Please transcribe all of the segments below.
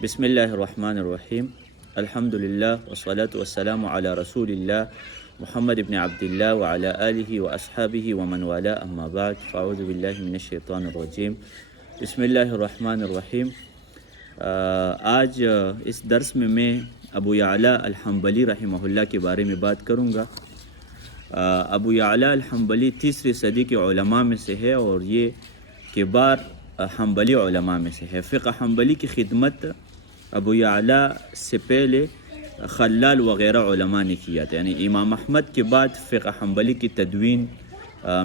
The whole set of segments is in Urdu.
بسم اللہ الرحمن الرحیم الحمد للہ والصلاة والسلام علی رسول اللہ محمد ابن عبداللہ وعلی آلہ واصحابہ ومن والا اما بعد فاعوذ باللہ من الشیطان الرجیم بسم اللہ الرحمن الرحیم۔ آج اس درس میں ابو یعلا الحنبلی رحمہ اللہ کے بارے میں بات کروں گا۔ ابو یعلا الحنبلی تیسری صدی کے علماء میں سے ہے اور یہ کبار حنبلی علماء میں سے ہے۔ فقہ حنبلی کی خدمت ابو یعلا سے پہلے خلال وغیرہ علماء نے کیا تھا، یعنی امام احمد کے بعد فقہ حنبلی کی تدوین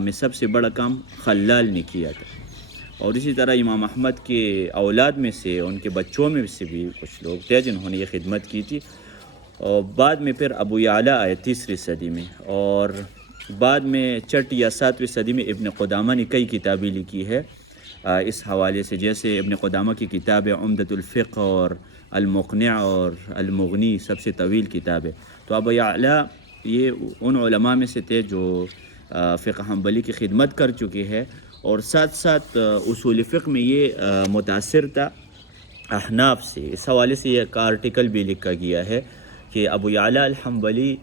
میں سب سے بڑا کام خلال نے کیا تھا، اور اسی طرح امام احمد کے اولاد میں سے ان کے بچوں میں سے بھی کچھ لوگ تھے جنہوں نے یہ خدمت کی تھی، اور بعد میں پھر ابو یعلا آئے تیسری صدی میں، اور بعد میں چھٹی یا ساتویں صدی میں ابن قدامہ نے کئی کتابیں لکھی ہے اس حوالے سے، جیسے ابن قدامہ کی کتاب ہے عمدۃ الفقہ اور المقنع اور المغنی، سب سے طویل کتاب ہے۔ تو ابو یعلا یہ ان علماء میں سے تھے جو فقہ حنبلی کی خدمت کر چکے ہیں، اور ساتھ ساتھ اصول فقہ میں یہ متاثر تھا احناف سے۔ اس حوالے سے ایک آرٹیکل بھی لکھا گیا ہے کہ ابو یعلا الحنبلی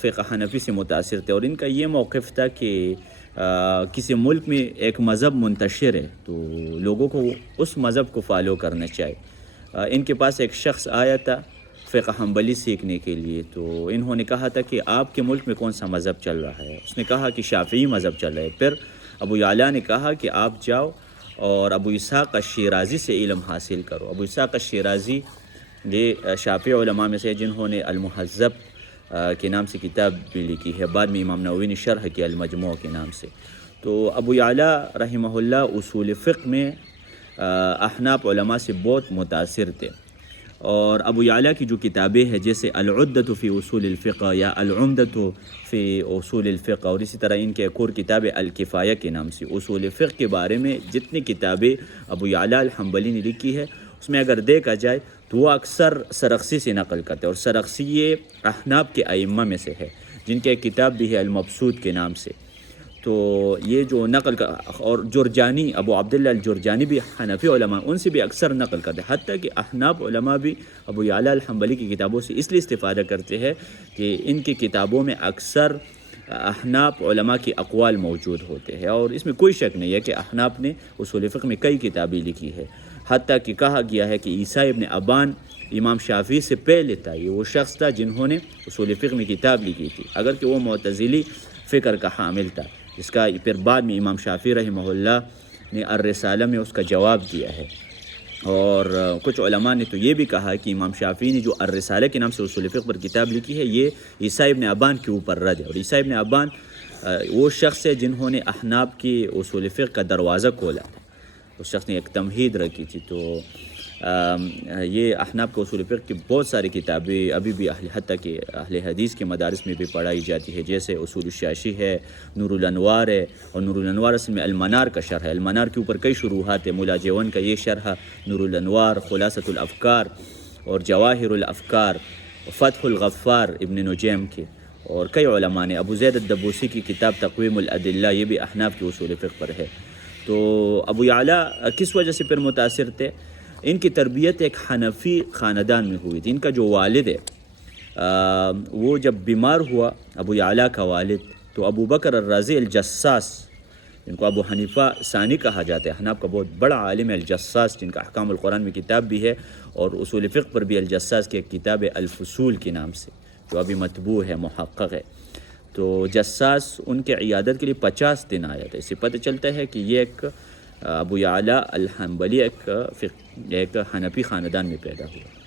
فقہ حنفی سے متاثر تھے، اور ان کا یہ موقف تھا کہ کسی ملک میں ایک مذہب منتشر ہے تو لوگوں کو اس مذہب کو فالو کرنا چاہیے۔ ان کے پاس ایک شخص آیا تھا فقہ حنبلی سیکھنے کے لیے، تو انہوں نے کہا تھا کہ آپ کے ملک میں کون سا مذہب چل رہا ہے؟ اس نے کہا کہ شافعی مذہب چل رہا ہے۔ پھر ابو یعلا نے کہا کہ آپ جاؤ اور ابو اسحاق الشیرازی سے علم حاصل کرو۔ ابو اسحاق الشیرازی یہ شافعی علماء میں سے جنہوں نے المہذب کے نام سے کتاب بھی لکھی ہے، بعد میں امام نووی نے شرح کی المجموع کے نام سے۔ تو ابو یعلا رحمہ اللہ اصول فقہ میں احناف علماء سے بہت متاثر تھے، اور ابو یعلا کی جو کتابیں ہیں جیسے العدۃ فی اصول الفقہ یا العمدۃ فی اصول الفقہ، اور اسی طرح ان کے ایک اور کتاب الکفایہ کے نام سے، اصول فقہ کے بارے میں جتنی کتابیں ابو یعلا الحنبلی نے لکھی ہے اس میں اگر دیکھا جائے تو وہ اکثر سرخسی سے نقل کرتے ہیں، اور سرخسی یہ احناف کے ائمہ میں سے ہے جن کے ایک کتاب بھی ہے المبسوط کے نام سے۔ تو یہ جو نقل کا، اور جرجانی ابو عبداللہ الجرجانی بھی حنفی علماء، ان سے بھی اکثر نقل کرتے ہیں، حتیٰ کہ احناف علماء بھی ابو یعلا الحنبلی کی کتابوں سے اس لیے استفادہ کرتے ہیں کہ ان کی کتابوں میں اکثر احناف علماء کی اقوال موجود ہوتے ہیں، اور اس میں کوئی شک نہیں ہے کہ احناف نے اصول فقہ میں کئی کتابیں لکھی ہے۔ حتیٰ کہ کہا گیا ہے کہ عیسیٰ ابن ابان امام شافعی سے پہلے تھا، یہ وہ شخص تھا جنہوں نے اصول فقہ میں کتاب لکھی تھی، اگر کہ وہ معتزلی فکر کا حامل تھا، جس کا پھر بعد میں امام شافعی رحمہ اللہ نے الرسالہ میں اس کا جواب دیا ہے۔ اور کچھ علماء نے تو یہ بھی کہا کہ امام شافعی نے جو الرسالہ کے نام سے اصول فقہ پر کتاب لکھی ہے یہ عیسیٰ ابن ابان کے اوپر رد ہے، اور عیسیٰ ابن ابان وہ شخص ہے جنہوں نے احناف کی اصول فقہ کا دروازہ کھولا تھا، اس شخص نے ایک تمہید رکھی تھی۔ تو یہ احناف کے اصول فقہ کی بہت ساری کتابیں ابھی بھی حتیٰ کہ اہل حدیث کے مدارس میں بھی پڑھائی جاتی ہے، جیسے اصول الشاشی ہے، نور الانوار ہے، اور نور الانوار اصل میں المنار کا شرح ہے، المنار کے اوپر کئی شروحات ہیں، مولا جیون کا یہ شرح، نور الانوار، خلاصۃ الافکار اور جواہر الافکار، فتح الغفار ابن نجیم کے، اور کئی علماء نے، ابو زید الدبوسی کی کتاب تقویم الادلہ یہ بھی احناف کے اصول فقہ پر ہے۔ تو ابو یعلا کس وجہ سے پھر متاثر تھے؟ ان کی تربیت ایک حنفی خاندان میں ہوئی تھی۔ ان کا جو والد ہے وہ جب بیمار ہوا، ابو یعلا کا والد، تو ابو بکر الرازی الجساس، جن کو ابو حنیفہ ثانی کہا جاتا ہے، حناف کا بہت بڑا عالم ہے الجساس، جن کا احکام القرآن میں کتاب بھی ہے، اور اصول فقہ پر بھی الجساس کی ایک کتاب ہے الفصول کے نام سے، جو ابھی مطبوع ہے، محقق ہے۔ تو جساس ان کے عیادت کے لیے 50 دن آیا تھا۔ اس سے پتہ چلتا ہے کہ یہ ایک ابو یعلا الحنبلی ایک حنفی خاندان میں پیدا ہوا۔